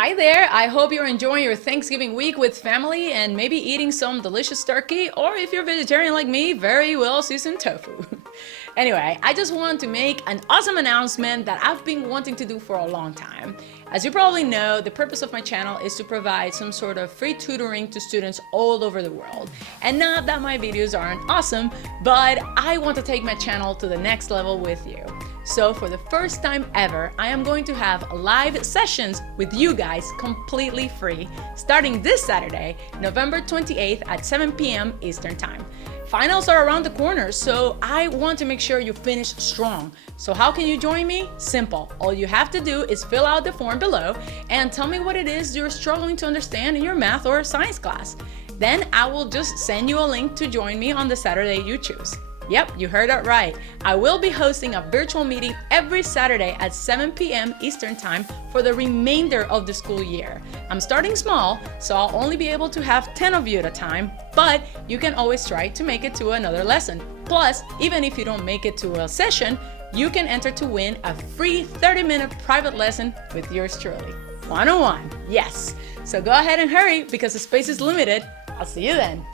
Hi there, I hope you're enjoying your Thanksgiving week with family and maybe eating some delicious turkey, or if you're vegetarian like me, very well seasoned tofu. Anyway, I just want to make an awesome announcement that I've been wanting to do for a long time. As you probably know, the purpose of my channel is to provide some sort of free tutoring to students all over the world. And not that my videos aren't awesome, but I want to take my channel to the next level with you. So for the first time ever, I am going to have live sessions with you guys completely free, starting this Saturday, November 28th at 7 p.m. Eastern Time. Finals are around the corner, so I want to make sure you finish strong. So how can you join me? Simple. All you have to do is fill out the form below and tell me what it is you're struggling to understand in your math or science class. Then I will just send you a link to join me on the Saturday you choose. Yep, you heard that right. I will be hosting a virtual meeting every Saturday at 7 p.m. Eastern Time for the remainder of the school year. I'm starting small, so I'll only be able to have 10 of you at a time, but you can always try to make it to another lesson. Plus, even if you don't make it to a session, you can enter to win a free 30-minute private lesson with yours truly. One-on-one, yes. So go ahead and hurry because the space is limited. I'll see you then.